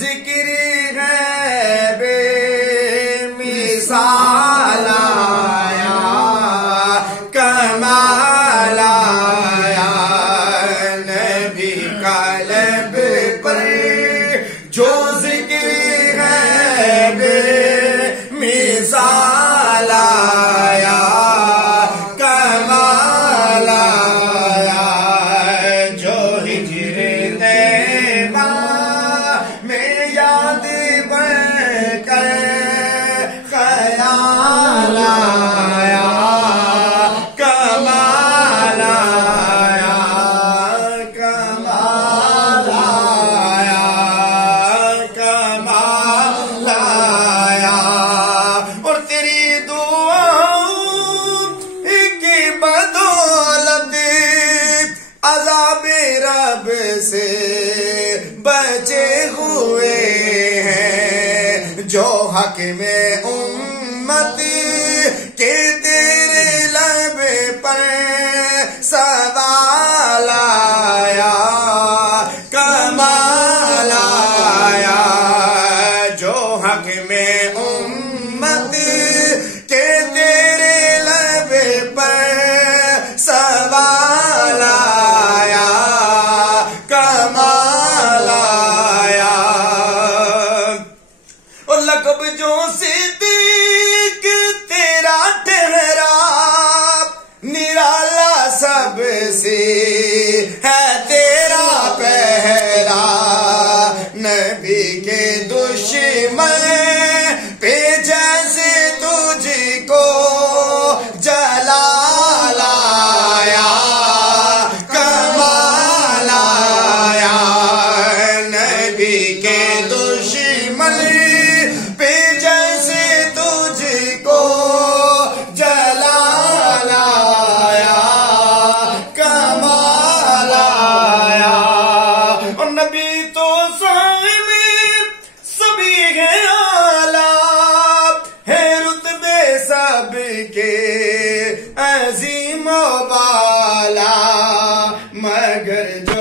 ذکر ہے بے مثال آیا، کمال آیا نبی قلب پر، جو ذکر ہے بے مثال آیا، کمال آیا جو ہجر طیبہ میں یاد بن کر خیال آیا، کمال آیا، کمال آیا، کمال آیا، اور تیری دعاؤں کی بدولت عذاب رب سے بچے ہوئے ہیں، جو حق میں امت کے تیرے لب پر سوال آیا، کمال آیا جو حق میں امت کے تیرے لب پر سوال آیا، کمال آیا، اور لقب جو صدیق تیرا ٹھہرا نرالا سب سے ہے تیرا پہرا، نبی کے دشمن پہ جیسے تجھ کو جلال آیا، کمال آیا نبی کے دشمن پہ جیسے تجھ کو جلال آیا، کمال آیا، اور نبی تو صاحب سبھی ہے اعلیٰ، ہے رتبے سب کے عظیم و بالا، مگر جو